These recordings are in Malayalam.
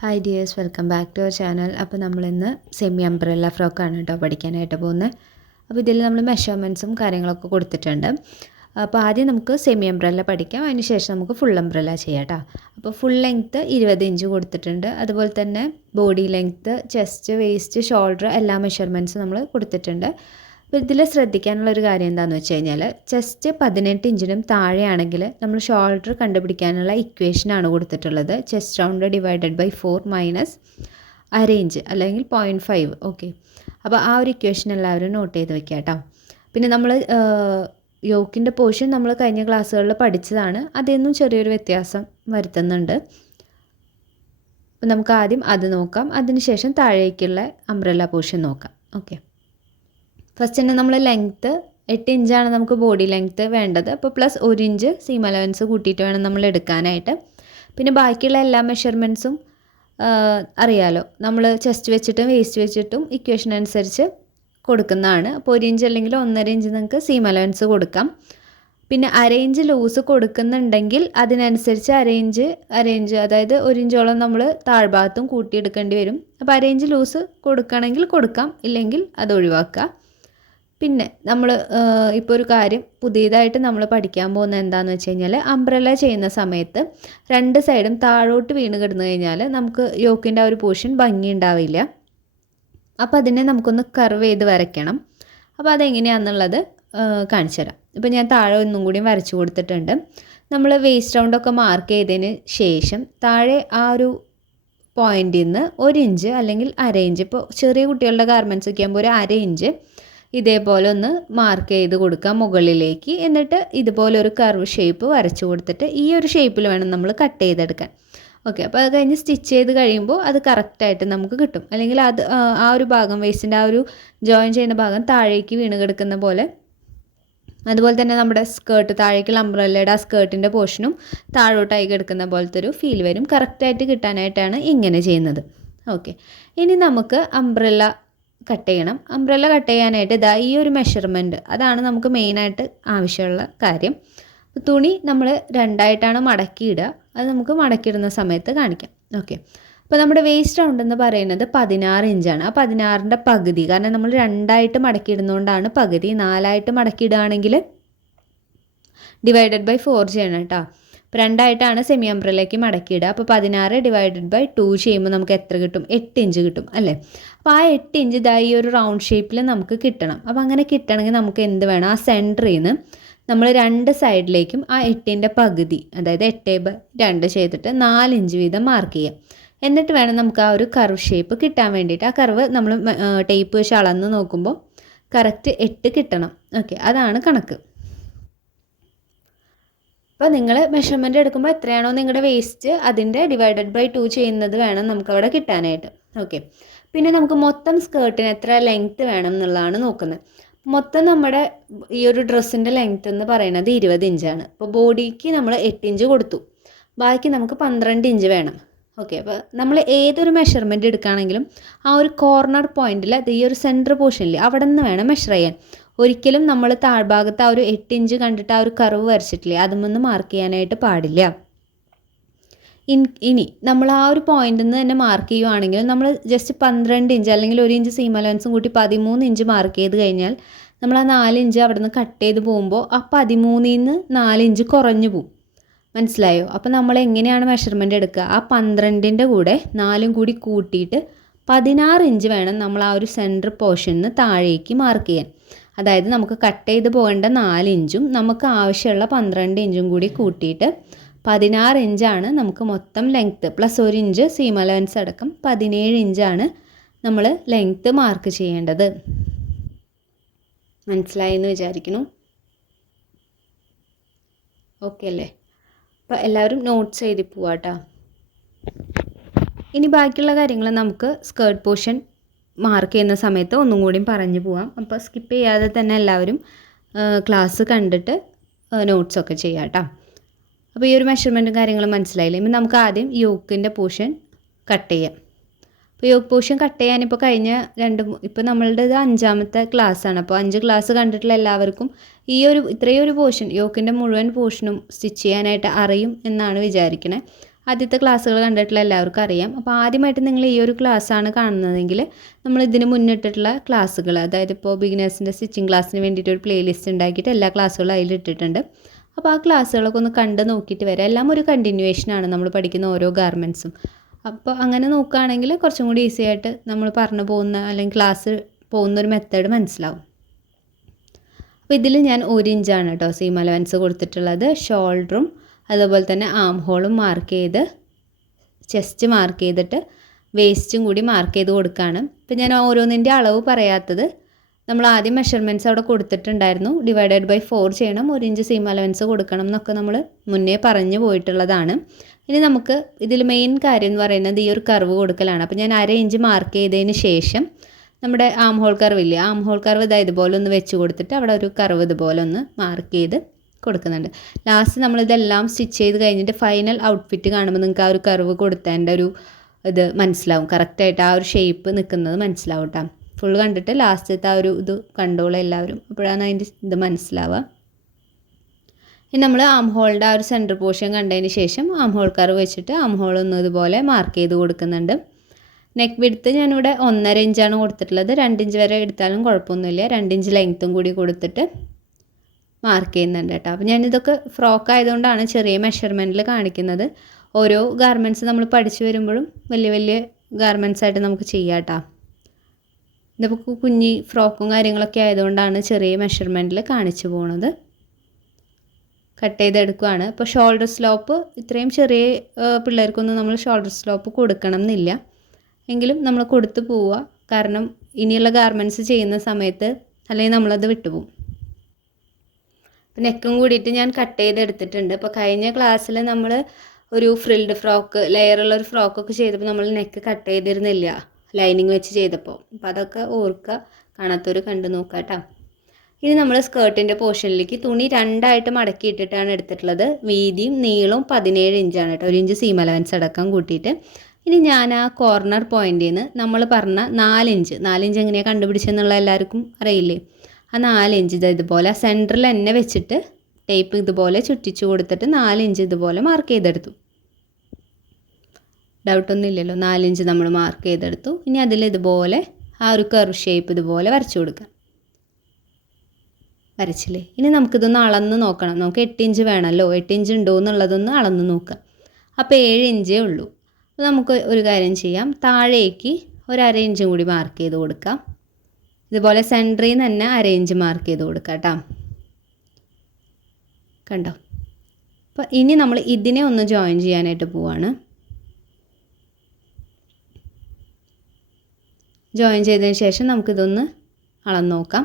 Hi dears welcome back to our channel അപ്പോൾ നമ്മളിന്ന് സെമി അംബ്രല്ല ഫ്രോക്കാണ് കേട്ടോ പഠിക്കാനായിട്ട് പോകുന്നത് അപ്പോൾ ഇതിൽ നമ്മൾ മെഷർമെന്റ്സും കാര്യങ്ങളൊക്കെ കൊടുത്തിട്ടുണ്ട്. അപ്പോൾ ആദ്യം നമുക്ക് സെമി അംബ്രല്ല പഠിക്കാം. അതിന് ശേഷം നമുക്ക് ഫുൾ അംബ്രല്ല ചെയ്യാം അപ്പോൾ ഫുൾ ലെങ്ത്ത് ഇരുപത് ഇഞ്ച് കൊടുത്തിട്ടുണ്ട്. അതുപോലെ തന്നെ body length chest waist shoulder എല്ലാ മെഷർമെന്റ്സും നമ്മൾ കൊടുത്തിട്ടുണ്ട്. അപ്പോൾ ഇതിൽ ശ്രദ്ധിക്കാനുള്ള ഒരു കാര്യം എന്താണെന്ന് വെച്ച് കഴിഞ്ഞാൽ ചെസ്റ്റ് പതിനെട്ട് ഇഞ്ചിനും താഴെയാണെങ്കിൽ നമ്മൾ ഷോൾഡർ കണ്ടുപിടിക്കാനുള്ള ഇക്വേഷനാണ് കൊടുത്തിട്ടുള്ളത്. Chest round divided by four minus അര ഇഞ്ച് അല്ലെങ്കിൽ പോയിന്റ് ഫൈവ് ഓക്കെ അപ്പോൾ ആ ഒരു ഇക്വേഷൻ എല്ലാവരും നോട്ട് ചെയ്ത് വെക്കുക കേട്ടോ. പിന്നെ നമ്മൾ യോക്കിന്റെ പോർഷൻ നമ്മൾ കഴിഞ്ഞ ക്ലാസ്സുകളിൽ പഠിച്ചതാണ്. അതിൽ നിന്നും ചെറിയൊരു വ്യത്യാസം വരുത്തുന്നുണ്ട്. നമുക്ക് ആദ്യം അത് നോക്കാം. അതിനുശേഷം താഴേക്കുള്ള അംബ്രല്ല പോർഷൻ നോക്കാം. ഓക്കെ ഫസ്റ്റ് തന്നെ നമ്മൾ ലെങ്ത്ത് എട്ട് ഇഞ്ചാണ് നമുക്ക് ബോഡി ലെങ്ത്ത് വേണ്ടത്. അപ്പോൾ പ്ലസ് ഒരു ഇഞ്ച് സീം അലവൻസ് കൂട്ടിയിട്ട് വേണം നമ്മൾ എടുക്കാനായിട്ട്. പിന്നെ ബാക്കിയുള്ള എല്ലാ മെഷർമെന്റ്സും അറിയാലോ. നമ്മൾ ചെസ്റ്റ് വെച്ചിട്ടും വേസ്റ്റ് വെച്ചിട്ടും ഇക്വേഷൻ അനുസരിച്ച് കൊടുക്കുന്നതാണ്. അപ്പോൾ ഒരു ഇഞ്ച് അല്ലെങ്കിൽ ഒന്നര ഇഞ്ച് നിങ്ങൾക്ക് സീം അലവൻസ് കൊടുക്കാം. പിന്നെ അരയിഞ്ച് ലൂസ് കൊടുക്കുന്നുണ്ടെങ്കിൽ അതിനനുസരിച്ച് അരയിഞ്ച് ഇഞ്ച് അതായത് ഒരു ഇഞ്ചോളം നമ്മൾ താഴ്ഭാഗത്തും കൂട്ടിയെടുക്കേണ്ടി വരും. അപ്പോൾ അരയിഞ്ച് ലൂസ് കൊടുക്കണമെങ്കിൽ കൊടുക്കാം. ഇല്ലെങ്കിൽ അത് ഒഴിവാക്കുക. പിന്നെ നമ്മൾ ഇപ്പോൾ ഒരു കാര്യം പുതിയതായിട്ട് നമ്മൾ പഠിക്കാൻ പോകുന്ന എന്താണെന്ന് വെച്ച് കഴിഞ്ഞാൽ അംബ്രല ചെയ്യുന്ന സമയത്ത് രണ്ട് സൈഡും താഴോട്ട് വീണ് കിടന്നു കഴിഞ്ഞാൽ നമുക്ക് യോക്കിന്റെ ആ ഒരു പോർഷൻ ഭംഗി ഉണ്ടാവില്ല. അപ്പോൾ അതിനെ നമുക്കൊന്ന് കർവ് ചെയ്ത് വരയ്ക്കണം. അപ്പോൾ അതെങ്ങനെയാണെന്നുള്ളത് കാണിച്ചു തരാം. ഇപ്പോൾ ഞാൻ താഴെ ഒന്നും കൂടി വരച്ചു കൊടുത്തിട്ടുണ്ട്. നമ്മൾ വേസ്റ്റ് റൗണ്ടൊക്കെ മാർക്ക് ചെയ്തതിന് ശേഷം താഴെ ആ ഒരു പോയിന്റിൽ നിന്ന് ഒരു ഇഞ്ച് അല്ലെങ്കിൽ അര ഇഞ്ച് ഇപ്പോൾ ചെറിയ കുട്ടികളുടെ ഗാർമെന്റ്സ് ഒക്കെ ആകുമ്പോൾ ഒരു അര ഇഞ്ച് ഇതേപോലെ ഒന്ന് മാർക്ക് ചെയ്ത് കൊടുക്കുക മുകളിലേക്ക്. എന്നിട്ട് ഇതുപോലെ ഒരു കർവ് ഷേപ്പ് വരച്ചു കൊടുത്തിട്ട് ഈ ഒരു ഷേപ്പിൽ വേണം നമ്മൾ കട്ട് ചെയ്തെടുക്കാൻ. ഓക്കെ അപ്പോൾ അത് കഴിഞ്ഞ് സ്റ്റിച്ച് ചെയ്ത് കഴിയുമ്പോൾ അത് കറക്റ്റായിട്ട് നമുക്ക് കിട്ടും. അല്ലെങ്കിൽ അത് ആ ഒരു ഭാഗം വേസ്റ്റിന്റെ ആ ഒരു ജോയിൻ ചെയ്യുന്ന ഭാഗം താഴേക്ക് വീണ് കിടക്കുന്ന പോലെ. അതുപോലെ തന്നെ നമ്മുടെ സ്കേർട്ട് താഴേക്കുള്ള അംബ്രല്ലയുടെ ആ സ്കേർട്ടിന്റെ പോർഷനും താഴോട്ടായി കിടക്കുന്ന പോലത്തെ ഒരു ഫീൽ വരും. കറക്റ്റായിട്ട് കിട്ടാനായിട്ടാണ് ഇങ്ങനെ ചെയ്യുന്നത്. ഓക്കെ ഇനി നമുക്ക് അംബ്രല്ല കട്ട് ചെയ്യണം. അംബ്രല്ല കട്ട് ചെയ്യാനായിട്ട് ഇതാ ഈ ഒരു മെഷർമെന്റ് അതാണ് നമുക്ക് മെയിനായിട്ട് ആവശ്യമുള്ള കാര്യം. തുണി നമ്മൾ രണ്ടായിട്ടാണ് മടക്കിയിടുക. അത് നമുക്ക് മടക്കിയിടുന്ന സമയത്ത് കാണിക്കാം. ഓക്കെ അപ്പോൾ നമ്മുടെ വേസ്റ്റ് റൗണ്ട് എന്ന് പറയുന്നത് പതിനാറ് ഇഞ്ചാണ് ആ പതിനാറിന്റെ പകുതി കാരണം നമ്മൾ രണ്ടായിട്ട് മടക്കിയിടുന്നതുകൊണ്ടാണ് പകുതി. നാലായിട്ട് മടക്കിയിടുകയാണെങ്കിൽ ഡിവൈഡഡ് ബൈ ഫോർ ചെയ്യണം കേട്ടോ. രണ്ടായിട്ടാണ് സെമി അംബ്രലയ്ക്ക് മടക്കിയിടുക. അപ്പോൾ പതിനാറ് ഡിവൈഡഡ് ബൈ ടു ചെയ്യുമ്പോൾ നമുക്ക് എത്ര കിട്ടും? എട്ട് ഇഞ്ച് കിട്ടും അല്ലേ? അപ്പോൾ ആ എട്ട് ഇഞ്ച് ഇതാ ഈ ഒരു റൗണ്ട് ഷേപ്പിൽ നമുക്ക് കിട്ടണം. അപ്പോൾ അങ്ങനെ കിട്ടണമെങ്കിൽ നമുക്ക് എന്ത് വേണം? ആ സെന്ററിൽ നിന്ന് നമ്മൾ രണ്ട് സൈഡിലേക്കും ആ എട്ടിന്റെ പകുതി അതായത് എട്ട് ബൈ രണ്ട് ചെയ്തിട്ട് നാല് ഇഞ്ച് വീതം മാർക്ക് ചെയ്യാം. എന്നിട്ട് വേണം നമുക്ക് ആ ഒരു കർവ് ഷേപ്പ് കിട്ടാൻ വേണ്ടിയിട്ട്. ആ കർവ് നമ്മൾ ടേപ്പ് വെച്ച് അളന്ന് നോക്കുമ്പോൾ കറക്റ്റ് എട്ട് കിട്ടണം. ഓക്കെ അതാണ് കണക്ക്. അപ്പോൾ നിങ്ങൾ മെഷർമെന്റ് എടുക്കുമ്പോൾ എത്രയാണോ നിങ്ങളുടെ വേസ്റ്റ് അതിന്റെ ഡിവൈഡഡ് ബൈ ടു ചെയ്യുന്നത് വേണം നമുക്കവിടെ കിട്ടാനായിട്ട്. ഓക്കെ പിന്നെ നമുക്ക് മൊത്തം സ്കേർട്ടിന് എത്ര ലെങ്ത്ത് വേണം എന്നുള്ളതാണ് നോക്കുന്നത്. മൊത്തം നമ്മുടെ ഈ ഒരു ഡ്രസ്സിന്റെ ലെങ്ത്ത് എന്ന് പറയുന്നത് ഇരുപത് ഇഞ്ചാണ് അപ്പോൾ ബോഡിക്ക് നമ്മൾ എട്ട് ഇഞ്ച് കൊടുത്തു. ബാക്കി നമുക്ക് പന്ത്രണ്ട് ഇഞ്ച് വേണം. ഓക്കെ അപ്പോൾ നമ്മൾ ഏതൊരു മെഷർമെന്റ് എടുക്കുകയാണെങ്കിലും ആ ഒരു കോർണർ പോയിന്റിൽ അത് ഈ ഒരു സെന്റർ പോർഷനിൽ അവിടെ നിന്ന് വേണം മെഷർ ചെയ്യാൻ. ഒരിക്കലും നമ്മൾ താഴ്ഭാഗത്ത് ആ ഒരു എട്ട് ഇഞ്ച് കണ്ടിട്ട് ആ ഒരു കർവ് വരച്ചിട്ടില്ലേ? അതുമൊന്ന് മാർക്ക് ചെയ്യാനായിട്ട് പാടില്ല. ഇനി നമ്മൾ ആ ഒരു പോയിന്റിൽ നിന്ന് തന്നെ മാർക്ക് ചെയ്യുവാണെങ്കിൽ നമ്മൾ ജസ്റ്റ് പന്ത്രണ്ട് ഇഞ്ച് അല്ലെങ്കിൽ ഒരു ഇഞ്ച് സീം അലവൻസും കൂട്ടി പതിമൂന്ന് ഇഞ്ച് മാർക്ക് ചെയ്ത് കഴിഞ്ഞാൽ നമ്മൾ ആ നാല് ഇഞ്ച് അവിടെ നിന്ന് കട്ട് ചെയ്ത് പോകുമ്പോൾ ആ പതിമൂന്നിൽ നിന്ന് നാല് ഇഞ്ച് കുറഞ്ഞു പോകും മനസ്സിലായോ? അപ്പോൾ നമ്മൾ എങ്ങനെയാണ് മെഷർമെന്റ് എടുക്കുക? ആ പന്ത്രണ്ടിന്റെ കൂടെ നാലും കൂടി കൂട്ടിയിട്ട് പതിനാറ് ഇഞ്ച് വേണം നമ്മൾ ആ ഒരു സെന്റർ പോർഷനിൽ താഴേക്ക് മാർക്ക് ചെയ്യാൻ. അതായത് നമുക്ക് കട്ട് ചെയ്ത് പോകേണ്ട നാല് ഇഞ്ചും നമുക്ക് ആവശ്യമുള്ള പന്ത്രണ്ട് ഇഞ്ചും കൂടി കൂട്ടിയിട്ട് പതിനാറ് ഇഞ്ചാണ് നമുക്ക് മൊത്തം ലെങ്ത്ത് പ്ലസ് ഒരു ഇഞ്ച് സീം അലവൻസ് അടക്കം പതിനേഴ് ഇഞ്ചാണ് നമ്മൾ ലെങ്ത്ത് മാർക്ക് ചെയ്യേണ്ടത്. മനസ്സിലായി എന്ന് വിചാരിക്കുന്നു. ഓക്കെ അല്ലേ? അപ്പോൾ എല്ലാവരും നോട്ട്സ് എഴുതി പോവാട്ടോ. ഇനി ബാക്കിയുള്ള കാര്യങ്ങൾ നമുക്ക് സ്കേർട്ട് പോർഷൻ മാർക്ക് ചെയ്യുന്ന സമയത്ത് ഒന്നും കൂടി പറഞ്ഞു പോവാം. അപ്പോൾ സ്കിപ്പ് ചെയ്യാതെ തന്നെ എല്ലാവരും ക്ലാസ് കണ്ടിട്ട് നോട്ട്സൊക്കെ ചെയ്യാം കേട്ടോ അപ്പോൾ ഈ ഒരു മെഷർമെന്റും കാര്യങ്ങളും മനസ്സിലായില്ലേ? ഇപ്പം നമുക്ക് ആദ്യം യോക്കിന്റെ പോർഷൻ കട്ട് ചെയ്യാം. അപ്പോൾ യോക്ക് പോർഷൻ കട്ട് ചെയ്യാൻ ഇപ്പോൾ കഴിഞ്ഞ രണ്ട് ഇപ്പോൾ നമ്മളുടെ ഇത് അഞ്ചാമത്തെ ആണ്. അപ്പോൾ അഞ്ച് ക്ലാസ് കണ്ടിട്ടുള്ള എല്ലാവർക്കും ഈ ഒരു ഇത്രയും ഒരു പോർഷൻ യോക്കിന്റെ മുഴുവൻ പോർഷനും സ്റ്റിച്ച് ചെയ്യാനായിട്ട് അറിയും എന്നാണ് വിചാരിക്കണേ. ആദ്യത്തെ ക്ലാസ്സുകൾ കണ്ടിട്ടുള്ള എല്ലാവർക്കും അറിയാം. അപ്പോൾ ആദ്യമായിട്ട് നിങ്ങൾ ഈ ഒരു ക്ലാസ്സാണ് കാണുന്നതെങ്കിൽ നമ്മൾ ഇതിന് മുന്നിട്ടിട്ടുള്ള ക്ലാസ്സുകൾ അതായത് ഇപ്പോൾ ബിഗിനേഴ്സിന്റെ സ്റ്റിച്ചിങ് ക്ലാസ്സിന് വേണ്ടിയിട്ട് ഒരു പ്ലേലിസ്റ്റ് ഉണ്ടാക്കിയിട്ട് എല്ലാ ക്ലാസ്സുകളും അതിലിട്ടിട്ടുണ്ട്. അപ്പോൾ ആ ക്ലാസ്സുകളൊക്കെ ഒന്ന് കണ്ട് നോക്കിയിട്ട് വരാം. എല്ലാം ഒരു കണ്ടിന്യൂവേഷനാണ് നമ്മൾ പഠിക്കുന്ന ഓരോ ഗാർമെന്റ്സും അപ്പോൾ അങ്ങനെ നോക്കുകയാണെങ്കിൽ കുറച്ചും കൂടി ഈസി ആയിട്ട് നമ്മൾ പറഞ്ഞു പോകുന്ന അല്ലെങ്കിൽ ക്ലാസ് പോകുന്ന ഒരു മെത്തേഡ് മനസ്സിലാവും. അപ്പോൾ ഇതിൽ ഞാൻ ഒരു ഇഞ്ചാണ് കേട്ടോ സീം അലവൻസ് കൊടുത്തിട്ടുള്ളത്. ഷോൾഡറും അതുപോലെ തന്നെ ആം ഹോളും മാർക്ക് ചെയ്ത് ചെസ്റ്റ് മാർക്ക് ചെയ്തിട്ട് വേസ്റ്റും കൂടി മാർക്ക് ചെയ്ത് കൊടുക്കുകയാണ് ഇപ്പം ഞാൻ ഓരോന്നിന്റെ അളവ് പറയാത്തത് നമ്മൾ ആദ്യം മെഷർമെന്റ്സ് അവിടെ കൊടുത്തിട്ടുണ്ടായിരുന്നു. ഡിവൈഡഡ് ബൈ ഫോർ ചെയ്യണം ഒരു ഇഞ്ച് സീം അലവൻസ് കൊടുക്കണം എന്നൊക്കെ നമ്മൾ മുന്നേ പറഞ്ഞു പോയിട്ടുള്ളതാണ്. ഇനി നമുക്ക് ഇതിൽ മെയിൻ കാര്യം എന്ന് പറയുന്നത് ഈ ഒരു കർവ് കൊടുക്കലാണ്. അപ്പോൾ ഞാൻ അര ഇഞ്ച് മാർക്ക് ചെയ്തതിന് ശേഷം നമ്മുടെ ആം ഹോൾ കർവ് ഇല്ലേ ആം ഹോൾ കർവ് ഇതാ ഇതുപോലെ ഒന്ന് വെച്ച് കൊടുത്തിട്ട് അവിടെ ഒരു കർവ് ഇതുപോലെ ഒന്ന് മാർക്ക് ചെയ്ത് കൊടുക്കുന്നുണ്ട്. ലാസ്റ്റ് നമ്മളിതെല്ലാം സ്റ്റിച്ച് ചെയ്ത് കഴിഞ്ഞിട്ട് ഫൈനൽ ഔട്ട്ഫിറ്റ് കാണുമ്പോൾ നിങ്ങൾക്ക് ആ ഒരു കർവ് കൊടുത്തതിന്റെ ഒരു ഇത് മനസ്സിലാവും. കറക്റ്റായിട്ട് ആ ഒരു ഷേപ്പ് നിൽക്കുന്നത് മനസ്സിലാവും കേട്ടോ ഫുൾ കണ്ടിട്ട് ലാസ്റ്റത്തെ ആ ഒരു ഇത് കണ്ടോളാം എല്ലാവരും. അപ്പോഴാണ് അതിന്റെ ഇത് മനസ്സിലാവുക. ഇനി നമ്മൾ ആം ഹോളിന്റെ ആ ഒരു സെന്റർ പോർഷൻ കണ്ടതിന് ശേഷം ആം ഹോൾ കർവ് വെച്ചിട്ട് ആം ഹോൾ ഒന്ന് ഇതുപോലെ മാർക്ക് ചെയ്ത് കൊടുക്കുന്നുണ്ട്. നെക്ക് വിടുത്ത് ഞാനിവിടെ ഒന്നര ഇഞ്ചാണ് കൊടുത്തിട്ടുള്ളത്. രണ്ട് ഇഞ്ച് വരെ എടുത്താലും കുഴപ്പമൊന്നുമില്ല. രണ്ട് ഇഞ്ച് ലെങ്ത്തും കൂടി കൊടുത്തിട്ട് മാർക്ക് ചെയ്യുന്നുണ്ട് കേട്ടോ. അപ്പോൾ ഞാനിതൊക്കെ ഫ്രോക്ക് ആയതുകൊണ്ടാണ് ചെറിയ മെഷർമെന്റിൽ കാണിക്കുന്നത്. ഓരോ ഗാർമെന്റ്സ് നമ്മൾ പഠിച്ചു വരുമ്പോഴും വലിയ വലിയ ഗാർമെന്റ്സ് ആയിട്ട് നമുക്ക് ചെയ്യാം കേട്ടോ. ഇതിപ്പോൾ കുഞ്ഞി ഫ്രോക്കും കാര്യങ്ങളൊക്കെ ആയതുകൊണ്ടാണ് ചെറിയ മെഷർമെന്റിൽ കാണിച്ചു പോകുന്നത് കട്ട് ചെയ്തെടുക്കുകയാണ് ഇപ്പോൾ ഷോൾഡർ സ്ലോപ്പ് ഇത്രയും ചെറിയ പിള്ളേർക്കൊന്നും നമ്മൾ ഷോൾഡർ സ്ലോപ്പ് കൊടുക്കണം എന്നില്ല. എങ്കിലും നമ്മൾ കൊടുത്തു പോവുക. കാരണം ഇനിയുള്ള ഗാർമെന്റ്സ് ചെയ്യുന്ന സമയത്ത് അല്ലെങ്കിൽ നമ്മളത് വിട്ടുപോകും. നെക്കും കൂടിയിട്ട് ഞാൻ കട്ട് ചെയ്തെടുത്തിട്ടുണ്ട്. അപ്പോൾ കഴിഞ്ഞ ക്ലാസ്സിൽ നമ്മൾ ഒരു ഫ്രിൽഡ് ഫ്രോക്ക് ലെയറുള്ള ഒരു ഫ്രോക്കൊക്കെ ചെയ്തപ്പോൾ നമ്മൾ നെക്ക് കട്ട് ചെയ്തിരുന്നില്ല. ലൈനിങ് വെച്ച് ചെയ്തപ്പോൾ അപ്പോൾ അതൊക്കെ ഓർക്കുക കാണാത്തവർ കണ്ടു നോക്കാം കേട്ടോ ഇനി നമ്മൾ സ്കേർട്ടിന്റെ പോർഷനിലേക്ക് തുണി രണ്ടായിട്ട് മടക്കി ഇട്ടിട്ടാണ് എടുത്തിട്ടുള്ളത്. വീതിയും നീളവും പതിനേഴ് ഇഞ്ചാണ് കേട്ടോ ഒരു ഇഞ്ച് സീം അലവൻസ് അടക്കം കൂട്ടിയിട്ട്. ഇനി ഞാൻ ആ കോർണർ പോയിന്റിൽ നിന്ന് നമ്മൾ പറഞ്ഞ നാലിഞ്ച് നാലിഞ്ച് എങ്ങനെയാണ് കണ്ടുപിടിച്ചെന്നുള്ള എല്ലാവർക്കും അറിയില്ലേ? ആ ഇഞ്ച് ഇത് ഇതുപോലെ സെന്ററിൽ തന്നെ വെച്ചിട്ട് ടേപ്പ് ഇതുപോലെ ചുറ്റിച്ചു കൊടുത്തിട്ട് ഇഞ്ച് ഇതുപോലെ മാർക്ക് ചെയ്തെടുത്തു. ഡൗട്ടൊന്നും ഇല്ലല്ലോ. നാലിഞ്ച് നമ്മൾ മാർക്ക് ചെയ്തെടുത്തു. ഇനി അതിൽ ഇതുപോലെ ആ ഒരു കർവ് ഷേപ്പ് ഇതുപോലെ വരച്ചു കൊടുക്കാം. വരച്ചില്ലേ? ഇനി നമുക്കിതൊന്ന് അളന്ന് നോക്കണം. നമുക്ക് എട്ട് ഇഞ്ച് വേണമല്ലോ. എട്ട് ഇഞ്ച് ഉണ്ടോ എന്നുള്ളതൊന്ന് അളന്ന് നോക്കാം. അപ്പോൾ ഏഴ് ഇഞ്ചേ ഉള്ളൂ. നമുക്ക് ഒരു കാര്യം ചെയ്യാം. താഴേക്ക് ഒരു അര ഇഞ്ചും കൂടി മാർക്ക് ചെയ്ത് കൊടുക്കാം. ഇതുപോലെ സെന്ററിൽ നിന്ന് തന്നെ അറേഞ്ച് മാർക്ക് ചെയ്ത് കൊടുക്കുക കേട്ടോ കണ്ടോ? അപ്പോൾ ഇനി നമ്മൾ ഇതിനെ ഒന്ന് ജോയിൻ ചെയ്യാനായിട്ട് പോവാണ്. ജോയിൻ ചെയ്തതിന് ശേഷം നമുക്കിതൊന്ന് അളന്ന് നോക്കാം.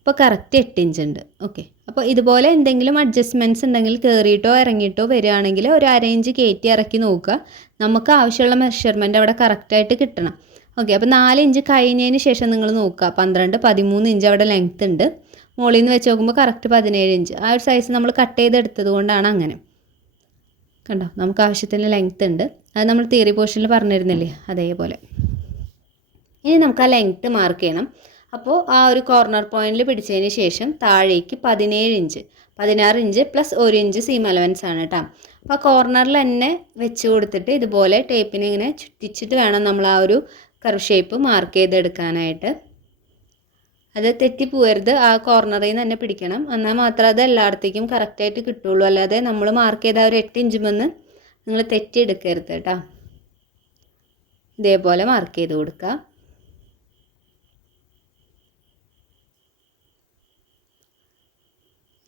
അപ്പോൾ കറക്റ്റ് എട്ട് ഇഞ്ച് ഉണ്ട്. ഓക്കെ അപ്പോൾ ഇതുപോലെ എന്തെങ്കിലും അഡ്ജസ്റ്റ്മെന്റ്സ് ഉണ്ടെങ്കിൽ കയറിയിട്ടോ ഇറങ്ങിയിട്ടോ വരികയാണെങ്കിൽ ഒരു അര ഇഞ്ച് കയറ്റി ഇറക്കി നോക്കുക. നമുക്ക് ആവശ്യമുള്ള മെഷർമെന്റ് അവിടെ കറക്റ്റായിട്ട് കിട്ടണം. ഓക്കെ അപ്പോൾ നാല് ഇഞ്ച് കഴിഞ്ഞതിന് ശേഷം നിങ്ങൾ നോക്കുക. പന്ത്രണ്ട് പതിമൂന്ന് ഇഞ്ച് അവിടെ ലെങ്ത്ത് ഉണ്ട്. മുകളിൽ നിന്ന് വെച്ച് നോക്കുമ്പോൾ കറക്റ്റ് പതിനേഴ് ഇഞ്ച് ആ ഒരു സൈസ് നമ്മൾ കട്ട് ചെയ്തെടുത്തത് കൊണ്ടാണ് അങ്ങനെ. കണ്ടോ? നമുക്ക് ആവശ്യത്തിന് ലെങ്ത്ത് ഉണ്ട്. അത് നമ്മൾ തിയറി പോർഷനിൽ പറഞ്ഞിരുന്നില്ലേ? അതേപോലെ. ഇനി നമുക്ക് ആ ലെങ്ത്ത് മാർക്ക് ചെയ്യണം. അപ്പോൾ ആ ഒരു കോർണർ പോയിന്റിൽ പിടിച്ചതിന് ശേഷം താഴേക്ക് പതിനേഴ് ഇഞ്ച് പതിനാറ് ഇഞ്ച് പ്ലസ് ഒരു ഇഞ്ച് സീം അലവൻസ് ആണ് കേട്ടോ അപ്പോൾ ആ കോർണറിൽ തന്നെ വെച്ച് കൊടുത്തിട്ട് ഇതുപോലെ ടേപ്പിനെ ഇങ്ങനെ ചുറ്റിച്ചിട്ട് വേണം നമ്മൾ ആ ഒരു കർവ് ഷേപ്പ് മാർക്ക് ചെയ്തെടുക്കാനായിട്ട്. അത് തെറ്റിപ്പോയരുത് ആ കോർണറിൽ നിന്ന് തന്നെ പിടിക്കണം. എന്നാൽ മാത്രം അത് എല്ലായിടത്തേക്കും കറക്റ്റായിട്ട് കിട്ടുള്ളൂ അല്ലാതെ നമ്മൾ മാർക്ക് ചെയ്ത ഒരു എട്ട് ഇഞ്ച് വന്ന് നിങ്ങൾ തെറ്റിയെടുക്കരുത് കേട്ടോ. ഇതേപോലെ മാർക്ക് ചെയ്ത് കൊടുക്കുക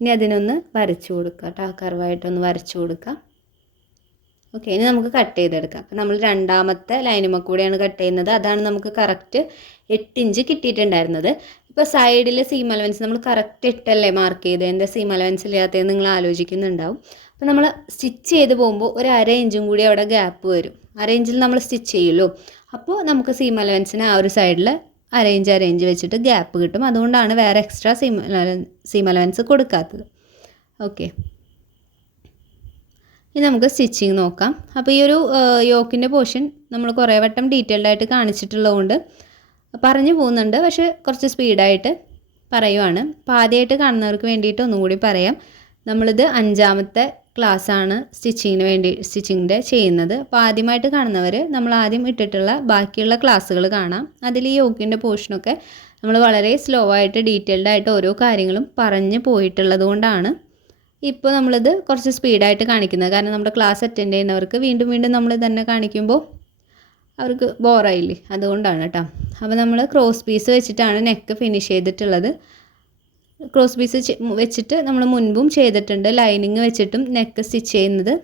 ഇനി അതിനൊന്ന് വരച്ചു കൊടുക്കുക കേട്ടോ. കർവായിട്ടൊന്ന് വരച്ചു കൊടുക്കുക ഓക്കെ ഇനി നമുക്ക് കട്ട് ചെയ്തെടുക്കാം. അപ്പം നമ്മൾ രണ്ടാമത്തെ ലൈനുമ കൂടെയാണ് കട്ട് ചെയ്യുന്നത്. അതാണ് നമുക്ക് കറക്റ്റ് എട്ട് ഇഞ്ച് കിട്ടിയിട്ടുണ്ടായിരുന്നത്. ഇപ്പോൾ സൈഡിൽ സീം അലവൻസ് നമ്മൾ കറക്റ്റ് എട്ടല്ലേ മാർക്ക് ചെയ്ത്? എന്റെ സീം അലവൻസ് ഇല്ലാത്തതെന്ന് നിങ്ങൾ ആലോചിക്കുന്നുണ്ടാവും. അപ്പോൾ നമ്മൾ സ്റ്റിച്ച് ചെയ്ത് പോകുമ്പോൾ ഒരു അര ഇഞ്ചും കൂടി അവിടെ ഗ്യാപ്പ് വരും. അര ഇഞ്ചിൽ നമ്മൾ സ്റ്റിച്ച് ചെയ്യുമല്ലോ അപ്പോൾ നമുക്ക് സീം അലവൻസിന് ആ ഒരു സൈഡിൽ അര ഇഞ്ച് അര ഇഞ്ച് വെച്ചിട്ട് ഗ്യാപ്പ് കിട്ടും. അതുകൊണ്ടാണ് വേറെ എക്സ്ട്രാ സീം സീം അലവൻസ് കൊടുക്കാത്തത്. ഓക്കെ ഇനി നമുക്ക് സ്റ്റിച്ചിങ് നോക്കാം. അപ്പോൾ ഈ ഒരു യോക്കിന്റെ പോർഷൻ നമ്മൾ കുറേ വട്ടം ഡീറ്റെയിൽഡ് ആയിട്ട് കാണിച്ചിട്ടുള്ളതുകൊണ്ട് പറഞ്ഞു പോകുന്നുണ്ട്. പക്ഷേ കുറച്ച് സ്പീഡായിട്ട് പറയുവാണ്. അപ്പോൾ ആദ്യമായിട്ട് കാണുന്നവർക്ക് വേണ്ടിയിട്ട് ഒന്നുകൂടി പറയാം. നമ്മളിത് അഞ്ചാമത്തെ ക്ലാസ് ആണ് സ്റ്റിച്ചിങ്ങിന് വേണ്ടി സ്റ്റിച്ചിങ്ങിന്റെ ചെയ്യുന്നത്. അപ്പോൾ ആദ്യമായിട്ട് കാണുന്നവർ നമ്മൾ ആദ്യം ഇട്ടിട്ടുള്ള ബാക്കിയുള്ള ക്ലാസ്സുകൾ കാണാം. അതിൽ ഈ യോക്കിന്റെ പോർഷനൊക്കെ നമ്മൾ വളരെ സ്ലോ ആയിട്ട് ഡീറ്റെയിൽഡ് ആയിട്ട് ഓരോ കാര്യങ്ങളും പറഞ്ഞു പോയിട്ടുള്ളത് കൊണ്ടാണ് ഇപ്പോൾ നമ്മളിത് കുറച്ച് സ്പീഡായിട്ട് കാണിക്കുന്നത്. കാരണം നമ്മുടെ ക്ലാസ് അറ്റൻഡ് ചെയ്യുന്നവർക്ക് വീണ്ടും വീണ്ടും നമ്മൾ തന്നെ കാണിക്കുമ്പോൾ അവർക്ക് ബോറായില്ലേ? അതുകൊണ്ടാണ് കേട്ടോ അപ്പോൾ നമ്മൾ ക്രോസ് പീസ് വെച്ചിട്ടാണ് നെക്ക് ഫിനിഷ് ചെയ്തിട്ടുള്ളത്. ക്രോസ് പീസ് വെച്ചിട്ട് നമ്മൾ മുൻപും ചെയ്തിട്ടുണ്ട്. ലൈനിങ് വെച്ചിട്ടും നെക്ക് സ്റ്റിച്ച് ചെയ്യുന്നത്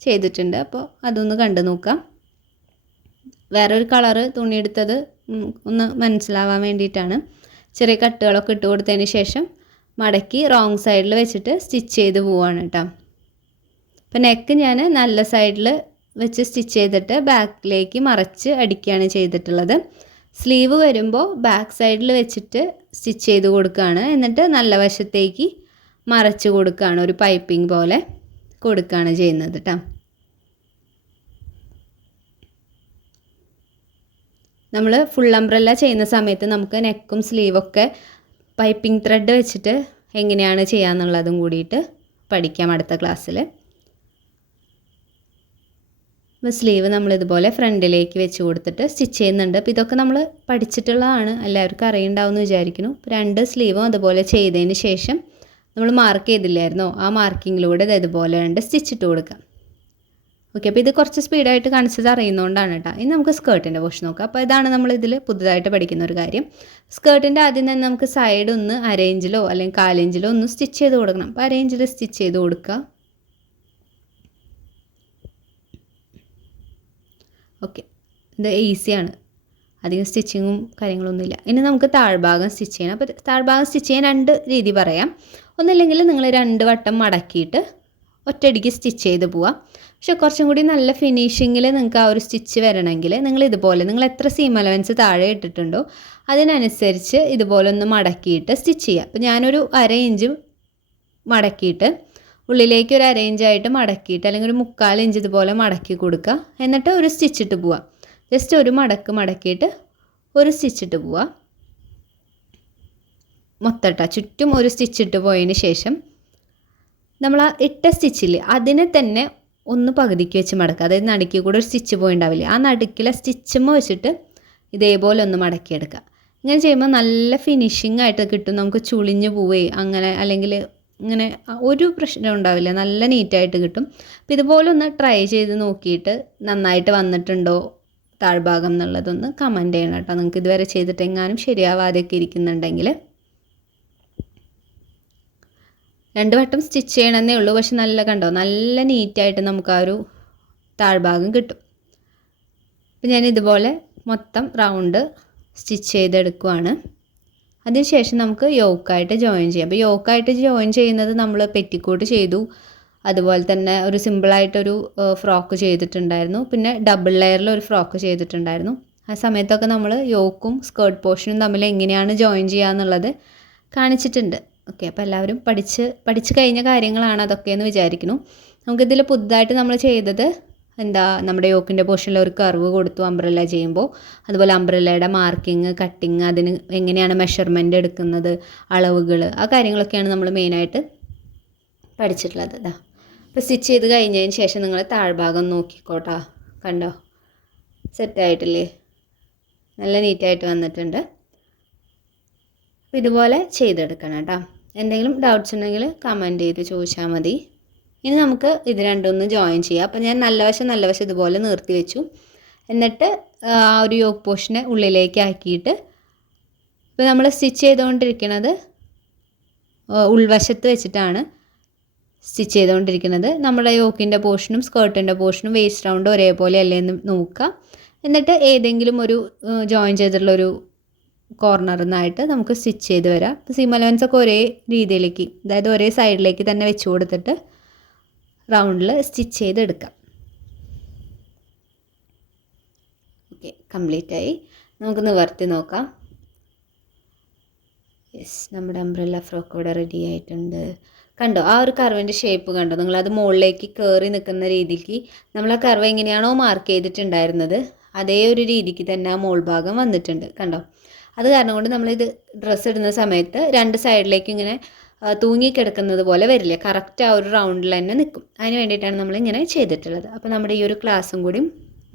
ചെയ്തിട്ടുണ്ട്. അപ്പോൾ അതൊന്ന് കണ്ടു നോക്കാം. വേറൊരു കളറ് തുണിയെടുത്തത് ഒന്ന് മനസ്സിലാവാൻ വേണ്ടിയിട്ടാണ്. ചെറിയ കട്ടുകളൊക്കെ ഇട്ട് കൊടുത്തതിന് ശേഷം മടക്കി റോങ് സൈഡിൽ വെച്ചിട്ട് സ്റ്റിച്ച് ചെയ്ത് പോവാണ് കേട്ടോ അപ്പോൾ നെക്ക് ഞാൻ നല്ല സൈഡിൽ വെച്ച് സ്റ്റിച്ച് ചെയ്തിട്ട് ബാക്കിലേക്ക് മറച്ച് അടിക്കുകയാണ് ചെയ്തിട്ടുള്ളത്. സ്ലീവ് വരുമ്പോൾ ബാക്ക് സൈഡിൽ വെച്ചിട്ട് സ്റ്റിച്ച് ചെയ്ത് കൊടുക്കുകയാണ് എന്നിട്ട് നല്ല വശത്തേക്ക് മറച്ച് കൊടുക്കുകയാണ് ഒരു പൈപ്പിംഗ് പോലെ കൊടുക്കുകയാണ് ചെയ്യുന്നത് കേട്ടോ നമ്മൾ ഫുൾ അംബ്രല്ല ചെയ്യുന്ന സമയത്ത് നമുക്ക് നെക്കും സ്ലീവൊക്കെ പൈപ്പിംഗ് ത്രെഡ് വെച്ചിട്ട് എങ്ങനെയാണ് ചെയ്യാന്നുള്ളതും കൂടിയിട്ട് പഠിക്കാം അടുത്ത ക്ലാസ്സിൽ അപ്പോൾ സ്ലീവ് നമ്മൾ ഇതുപോലെ ഫ്രണ്ടിലേക്ക് വെച്ച് കൊടുത്തിട്ട് സ്റ്റിച്ച് ചെയ്യുന്നുണ്ട്. അപ്പോൾ ഇതൊക്കെ നമ്മൾ പഠിച്ചിട്ടുള്ളതാണ്. എല്ലാവർക്കും അറിയണ്ടാവുമെന്ന് വിചാരിക്കുന്നു. രണ്ട് സ്ലീവും അതുപോലെ ചെയ്തതിന് ശേഷം നമ്മൾ മാർക്ക് ചെയ്തില്ലായിരുന്നോ? ആ മാർക്കിങ്ങിലൂടെ ഇത് ഇതുപോലെ രണ്ട് സ്റ്റിച്ചിട്ട് കൊടുക്കാം. ഓക്കെ അപ്പോൾ ഇത് കുറച്ച് സ്പീഡായിട്ട് കാണിച്ചത് അറിയുന്നതുകൊണ്ടാണ് കേട്ടോ ഇനി നമുക്ക് സ്കേർട്ടിന്റെ പോർഷൻ നോക്കാം. അപ്പോൾ ഇതാണ് നമ്മൾ ഇതിൽ പുതുതായിട്ട് പഠിക്കുന്ന ഒരു കാര്യം. സ്കേർട്ടിന്റെ ആദ്യം തന്നെ നമുക്ക് സൈഡ് ഒന്ന് അരേഞ്ചിലോ അല്ലെങ്കിൽ കാലിഞ്ചിലോ ഒന്ന് സ്റ്റിച്ച് ചെയ്ത് കൊടുക്കണം. അപ്പോൾ അരേഞ്ചിൽ സ്റ്റിച്ച് ചെയ്ത് കൊടുക്കുക ഓക്കെ ഇത് ഈസിയാണ് അധികം സ്റ്റിച്ചിങ്ങും കാര്യങ്ങളൊന്നുമില്ല ഇനി നമുക്ക് താഴ്ഭാഗം സ്റ്റിച്ച് ചെയ്യണം. അപ്പോൾ താഴ്ഭാഗം സ്റ്റിച്ച് ചെയ്യാൻ രണ്ട് രീതി പറയാം. ഒന്നില്ലെങ്കിൽ നിങ്ങൾ രണ്ട് വട്ടം മടക്കിയിട്ട് ഒറ്റയടിക്ക് സ്റ്റിച്ച് ചെയ്ത് പോവാം. പക്ഷെ കുറച്ചും കൂടി നല്ല ഫിനിഷിങ്ങിൽ നിങ്ങൾക്ക് ആ ഒരു സ്റ്റിച്ച് വരണമെങ്കിൽ നിങ്ങൾ ഇതുപോലെ നിങ്ങൾ എത്ര സീം അലവൻസ് താഴെ ഇട്ടിട്ടുണ്ടോ അതിനനുസരിച്ച് ഇതുപോലെ ഒന്ന് മടക്കിയിട്ട് സ്റ്റിച്ച് ചെയ്യുക അപ്പോൾ ഞാനൊരു അര ഇഞ്ച് മടക്കിയിട്ട് ഉള്ളിലേക്ക് ഒരു അര ഇഞ്ചായിട്ട് മടക്കിയിട്ട് അല്ലെങ്കിൽ ഒരു മുക്കാൽ ഇഞ്ച് ഇതുപോലെ മടക്കി കൊടുക്കുക. എന്നിട്ട് ഒരു സ്റ്റിച്ച് ഇട്ട് പോവുക ജസ്റ്റ് ഒരു മടക്ക് മടക്കിയിട്ട് ഒരു സ്റ്റിച്ച് ഇട്ട് പോവുക മൊത്തട്ട ചുറ്റും ഒരു സ്റ്റിച്ച് ഇട്ട് പോയതിന് ശേഷം നമ്മൾ ആ ഇട്ട സ്റ്റിച്ചില്ലേ അതിനെ തന്നെ ഒന്ന് പകുതിക്ക് വെച്ച് മടക്കുക. അതായത് നടുക്കി കൂടെ ഒരു സ്റ്റിച്ച് പോയി ഉണ്ടാവില്ലേ ആ നടുക്കിലെ സ്റ്റിച്ചുമ്മ വെച്ചിട്ട് ഇതേപോലെ ഒന്ന് മടക്കിയെടുക്കുക. ഇങ്ങനെ ചെയ്യുമ്പോൾ നല്ല ഫിനിഷിംഗ് ആയിട്ട് കിട്ടും. നമുക്ക് ചുളിഞ്ഞ് പോവേ അങ്ങനെ അല്ലെങ്കിൽ ഇങ്ങനെ ഒരു പ്രശ്നം ഉണ്ടാവില്ല. നല്ല നീറ്റായിട്ട് കിട്ടും. അപ്പം ഇതുപോലെ ഒന്ന് ട്രൈ ചെയ്ത് നോക്കിയിട്ട് നന്നായിട്ട് വന്നിട്ടുണ്ടോ താഴ്ഭാഗം എന്നുള്ളതൊന്ന് കമന്റ് ചെയ്യണം കേട്ടോ. നിങ്ങൾക്ക് ഇതുവരെ ചെയ്തിട്ടെങ്ങാനും ശരിയാവാതെയൊക്കെ ഇരിക്കുന്നുണ്ടെങ്കിൽ. രണ്ട് വട്ടം സ്റ്റിച്ച് ചെയ്യണമെന്നേ ഉള്ളൂ. പക്ഷെ നല്ല കണ്ടോ? നല്ല നീറ്റായിട്ട് നമുക്ക് ആ ഒരു താഴ്ഭാഗം കിട്ടും. അപ്പം ഞാൻ ഇതുപോലെ മൊത്തം റൗണ്ട് സ്റ്റിച്ച് ചെയ്തെടുക്കുവാണ്. അതിനുശേഷം നമുക്ക് യോക്കായിട്ട് ജോയിൻ ചെയ്യാം. അപ്പോൾ യോക്കായിട്ട് ജോയിൻ ചെയ്യുന്നത് നമ്മൾ പെറ്റിക്കോട്ട് ചെയ്തു. അതുപോലെ തന്നെ ഒരു സിമ്പിളായിട്ടൊരു ഫ്രോക്ക് ചെയ്തിട്ടുണ്ടായിരുന്നു. പിന്നെ ഡബിൾ ലെയറിൽ ഒരു ഫ്രോക്ക് ചെയ്തിട്ടുണ്ടായിരുന്നു. ആ സമയത്തൊക്കെ നമ്മൾ യോക്കും സ്കേർട്ട് പോർഷനും തമ്മിൽ എങ്ങനെയാണ് ജോയിൻ ചെയ്യുക എന്നുള്ളത് കാണിച്ചിട്ടുണ്ട്. ഓക്കെ അപ്പോൾ എല്ലാവരും പഠിച്ച് പഠിച്ചു കഴിഞ്ഞ കാര്യങ്ങളാണ് അതൊക്കെ എന്ന് വിചാരിക്കുന്നു. നമുക്കിതിൽ പുതുതായിട്ട് നമ്മൾ ചെയ്തത് എന്താ നമ്മുടെ യോക്കിന്റെ പോർഷനിൽ ഒരു കർവ് കൊടുത്തു അംബ്രല്ല ചെയ്യുമ്പോൾ അതുപോലെ അംബ്രല്ലയുടെ മാർക്കിങ് കട്ടിങ് അതിന് എങ്ങനെയാണ് മെഷർമെന്റ് എടുക്കുന്നത് അളവുകൾ ആ കാര്യങ്ങളൊക്കെയാണ് നമ്മൾ മെയിനായിട്ട് പഠിച്ചിട്ടുള്ളത് അതാ അപ്പോൾ സ്റ്റിച്ച് ചെയ്ത് കഴിഞ്ഞതിന് ശേഷം നിങ്ങൾ താഴ്ഭാഗം നോക്കിക്കോട്ടാ. കണ്ടോ? സെറ്റായിട്ടില്ലേ നല്ല നീറ്റായിട്ട് വന്നിട്ടുണ്ട്. ഇതുപോലെ ചെയ്തെടുക്കണം കേട്ടോ എന്തെങ്കിലും ഡൗട്ട്സ് ഉണ്ടെങ്കിൽ കമന്റ് ചെയ്ത് ചോദിച്ചാൽ മതി. ഇനി നമുക്ക് ഇത് രണ്ടൊന്ന് ജോയിൻ ചെയ്യാം. അപ്പോൾ ഞാൻ നല്ല വശം നല്ല വശം ഇതുപോലെ നിർത്തി വെച്ചു. എന്നിട്ട് ആ ഒരു യോഗ പോഷനെ ഉള്ളിലേക്ക് ആക്കിയിട്ട് ഇപ്പോൾ നമ്മൾ സ്റ്റിച്ച് ചെയ്തുകൊണ്ടിരിക്കുന്നത് ഉൾവശത്ത് വെച്ചിട്ടാണ് സ്റ്റിച്ച് ചെയ്തുകൊണ്ടിരിക്കുന്നത് നമ്മുടെ യോക്കിന്റെ പോർഷനും സ്കേർട്ടിന്റെ പോർഷനും വേസ്റ്റ് റൗണ്ട് ഒരേപോലെ അല്ലേ എന്ന് നോക്കുക എന്നിട്ട് ഏതെങ്കിലും ഒരു ജോയിൻ ചെയ്തിട്ടുള്ള ഒരു കോർണറിൽ നിന്നായിട്ട് നമുക്ക് സ്റ്റിച്ച് ചെയ്ത് വരാം. സീം അലവൻസ് ഒക്കെ ഒരേ രീതിയിലേക്ക് അതായത് ഒരേ സൈഡിലേക്ക് തന്നെ വെച്ച് കൊടുത്തിട്ട് റൗണ്ടിൽ സ്റ്റിച്ച് ചെയ്തെടുക്കാം ഓക്കെ കംപ്ലീറ്റ് ആയി. നമുക്ക് നിവർത്തി നോക്കാം. യെസ് നമ്മുടെ അംബ്രല്ല ഫ്രോക്ക് ഇവിടെ റെഡി ആയിട്ടുണ്ട്. കണ്ടോ ആ ഒരു കർവിന്റെ ഷേപ്പ് കണ്ടോ? നിങ്ങളത് മുകളിലേക്ക് കയറി നിൽക്കുന്ന രീതിക്ക് നമ്മൾ ആ കർവ് എങ്ങനെയാണോ മാർക്ക് ചെയ്തിട്ടുണ്ടായിരുന്നത് അതേ ഒരു രീതിക്ക് തന്നെ ആ മോൾ ഭാഗം വന്നിട്ടുണ്ട്. കണ്ടോ? അത് കാരണം കൊണ്ട് നമ്മളിത് ഡ്രസ്സ് ഇടുന്ന സമയത്ത് രണ്ട് സൈഡിലേക്ക് ഇങ്ങനെ തൂങ്ങി തൂങ്ങിക്കിടക്കുന്നത് പോലെ വരില്ല. കറക്റ്റ് ആ ഒരു റൗണ്ടിൽ തന്നെ നിൽക്കും. അതിന് വേണ്ടിയിട്ടാണ് നമ്മളിങ്ങനെ ചെയ്തിട്ടുള്ളത്. അപ്പോൾ നമ്മുടെ ഈ ഒരു ക്ലാസ്സും കൂടി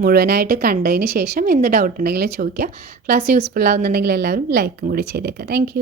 മുഴുവനായിട്ട് കണ്ടതിന് ശേഷം എന്ത് ഡൗട്ട് ഉണ്ടെങ്കിലും ചോദിക്കുക. ക്ലാസ് യൂസ്ഫുൾ ആവുന്നുണ്ടെങ്കിൽ എല്ലാവരും ലൈക്കും കൂടി ചെയ്തേക്കുക താങ്ക്